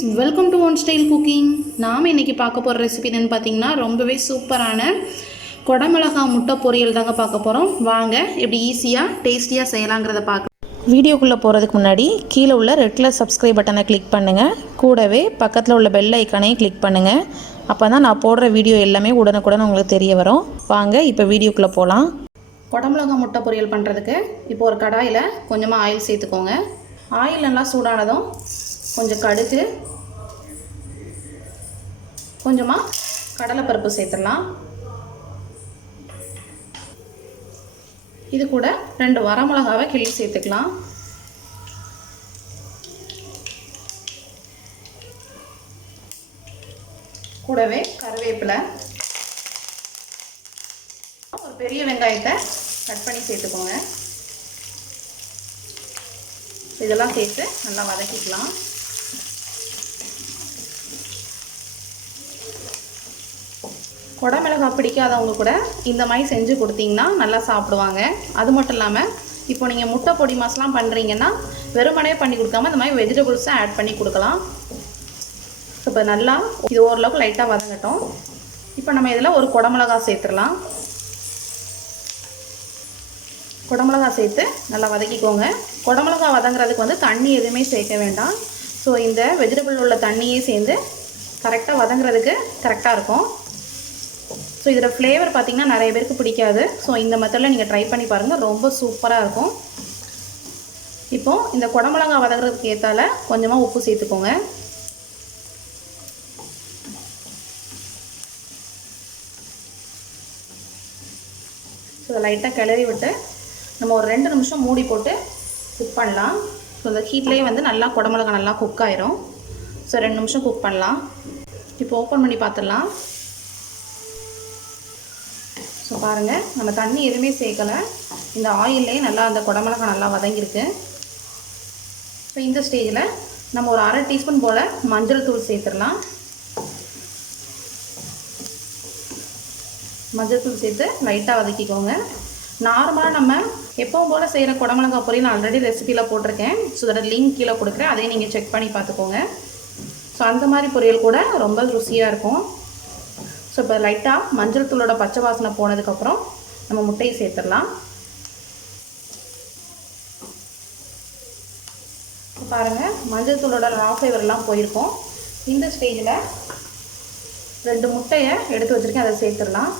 Welcome to one style cooking. நாம் இன்றைக்கி பார்க்க போகிற ரெசிபி என்னென்னு பார்த்தீங்கன்னா ரொம்பவே சூப்பரான குடமிளகாய் முட்டை பொரியல் தாங்க பார்க்க போகிறோம். வாங்க எப்படி ஈஸியாக டேஸ்டியாக செய்யலாங்கிறத பார்க்க. வீடியோக்குள்ளே போகிறதுக்கு முன்னாடி கீழே உள்ள ரெட் கலர் சப்ஸ்கிரைப் பட்டனை கிளிக் பண்ணுங்கள். கூடவே பக்கத்தில் உள்ள பெல் ஐக்கானையும் கிளிக் பண்ணுங்கள். அப்போ தான் நான் போடுற வீடியோ எல்லாமே உடனுக்குடன் உங்களுக்கு தெரிய வரும். வாங்க இப்போ வீடியோக்குள்ளே போகலாம். குடமிளகாய் முட்டை பொரியல் பண்ணுறதுக்கு இப்போ ஒரு கடாயில் கொஞ்சமாக ஆயில் சேர்த்துக்கோங்க. ஆயில் நல்லா சூடானதும் கொஞ்சம் கடுகு, கொஞ்சமாக கடலைப்பருப்பு சேர்த்துடலாம். இது கூட 2 வரமிளகாவை கிள்ளி சேர்த்துக்கலாம். கூடவே கருவேப்பிலை, ஒரு பெரிய வெங்காயத்தை கட் பண்ணி சேர்த்துக்கோங்க. இதெல்லாம் சேர்த்து நல்லா வதக்கிக்கலாம். குடமிளகாய் பிடிக்காதவங்க கூட இந்த மாதிரி செஞ்சு கொடுத்தீங்கன்னா நல்லா சாப்பிடுவாங்க. அது மட்டும் இல்லாமல் இப்போ நீங்கள் முட்டை பொடி மாஸ்லாம் பண்ணுறீங்கன்னா வெறுமனே பண்ணி கொடுக்காம இந்த மாதிரி வெஜிடபிள்ஸை ஆட் பண்ணி கொடுக்கலாம். இப்போ நல்லா இது ஓரளவுக்கு லைட்டாக வதங்கட்டும். இப்போ நம்ம இதில் ஒரு குடமிளகாய் சேர்த்துடலாம். குடமிளகாய் சேர்த்து நல்லா வதக்கிக்கோங்க. குடமிளகாய் வதங்குறதுக்கு தண்ணி எதுவுமே சேர்க்க வேண்டாம். ஸோ இந்த வெஜிடபிள் உள்ள தண்ணியே சேர்ந்து கரெக்டாக வதங்குறதுக்கு கரெக்டாக இருக்கும். ஸோ இதில் ஃப்ளேவர் பார்த்திங்கன்னா நிறைய பேருக்கு பிடிக்காது. ஸோ இந்த மெத்தடில் நீங்கள் ட்ரை பண்ணி பாருங்கள், ரொம்ப சூப்பராக இருக்கும். இப்போது இந்த குடமிளகாய் வதங்குறதுக்கு ஏற்றால கொஞ்சமாக உப்பு சேர்த்துக்கோங்க. ஸோ இதை லைட்டாக கிளறி விட்டு நம்ம ஒரு 2 நிமிஷம் மூடி போட்டு குக் பண்ணலாம். ஸோ இந்த ஹீட்லேயே நல்லா குடமிளகாய் நல்லா குக் ஆயிரும். ஸோ 2 நிமிஷம் குக் பண்ணலாம். இப்போ ஓப்பன் பண்ணி பார்த்துடலாம். ஸோ பாருங்கள், நம்ம தண்ணி எதுவுமே சேர்க்கலை. இந்த ஆயிலே நல்லா அந்த குடமிளகாய் நல்லா வதங்கியிருக்கு. ஸோ இந்த ஸ்டேஜில் நம்ம ஒரு 1/2 டீஸ்பூன் போல் மஞ்சள் தூள் சேர்த்துடலாம். மஞ்சள் தூள் சேர்த்து லைட்டாக வதக்கிக்கோங்க. நார்மலாக நம்ம எப்பவும் போல் செய்கிற குடமிளகாய் பொரியல் நான் ஆல்ரெடி ரெசிபியில் போட்டிருக்கேன். ஸோ அதோட லிங்க் கீழே கொடுக்குறேன், அதையும் நீங்கள் செக் பண்ணி பார்த்துக்கோங்க. ஸோ அந்த மாதிரி பொரியல் கூட ரொம்ப ருசியாக இருக்கும். ஸோ இப்போ லைட்டாக மஞ்சள் தூளோட பச்சை வாசனை போனதுக்கப்புறம் நம்ம முட்டையை சேர்த்துடலாம். பாருங்கள், மஞ்சள் தூளோட ரா ஃப்ளேவர்லாம் போயிருக்கும். இந்த ஸ்டேஜில் 2 முட்டையை எடுத்து வச்சுருக்கேன், அதை சேர்த்துடலாம்.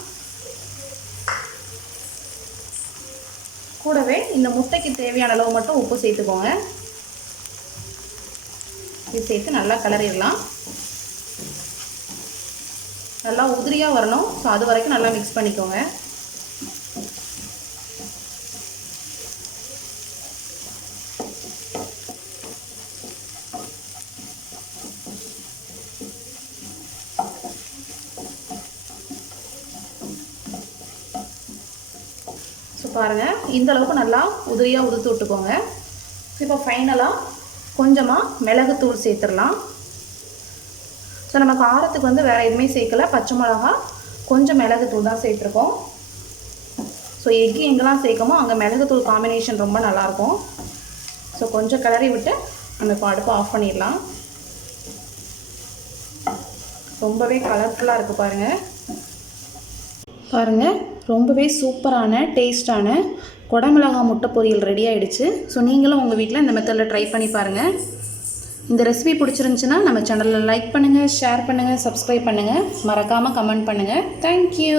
கூடவே இந்த முட்டைக்கு தேவையான அளவு மட்டும் உப்பு சேர்த்துக்கோங்க. இது சேர்த்து நல்லா கிளறிடலாம். நல்லா உதிரியாக வரணும். ஸோ அது வரைக்கும் நல்லா மிக்ஸ் பண்ணிக்கோங்க. ஸோ பாருங்கள், இந்த அளவுக்கு நல்லா உதிரியாக உதுத்து விட்டுக்கோங்க. இப்போ ஃபைனலாக கொஞ்சமாக மிளகுத்தூள் சேர்த்துடலாம். ஸோ நம்ம காரத்துக்கு வேறு எதுவுமே சேர்க்கலை, பச்சை மிளகா கொஞ்சம் மிளகுத்தூள் தான் சேர்த்துருக்கோம். ஸோ எக்கு எங்கெல்லாம் சேர்க்கமோ அங்கே மிளகுத்தூள் காம்பினேஷன் ரொம்ப நல்லாயிருக்கும். ஸோ கொஞ்சம் கிளறி விட்டு நம்ம இப்போ அடுப்பை ஆஃப் பண்ணிடலாம். ரொம்பவே கலர்ஃபுல்லாக இருக்குது பாருங்கள். பாருங்கள், ரொம்பவே சூப்பரான டேஸ்டான குடமிளகாய் முட்டை பொரியல் ரெடி ஆகிடுச்சு. ஸோ நீங்களும் உங்கள் வீட்டில் இந்த மெத்தடில் ட்ரை பண்ணி பாருங்கள். இந்த ரெசிபி பிடிச்சிருந்துச்சுன்னா நம்ம சேனலில் லைக் பண்ணுங்கள், ஷேர் பண்ணுங்கள், சப்ஸ்கிரைப் பண்ணுங்கள், மறக்காமல் கமெண்ட் பண்ணுங்கள். தேங்க்யூ.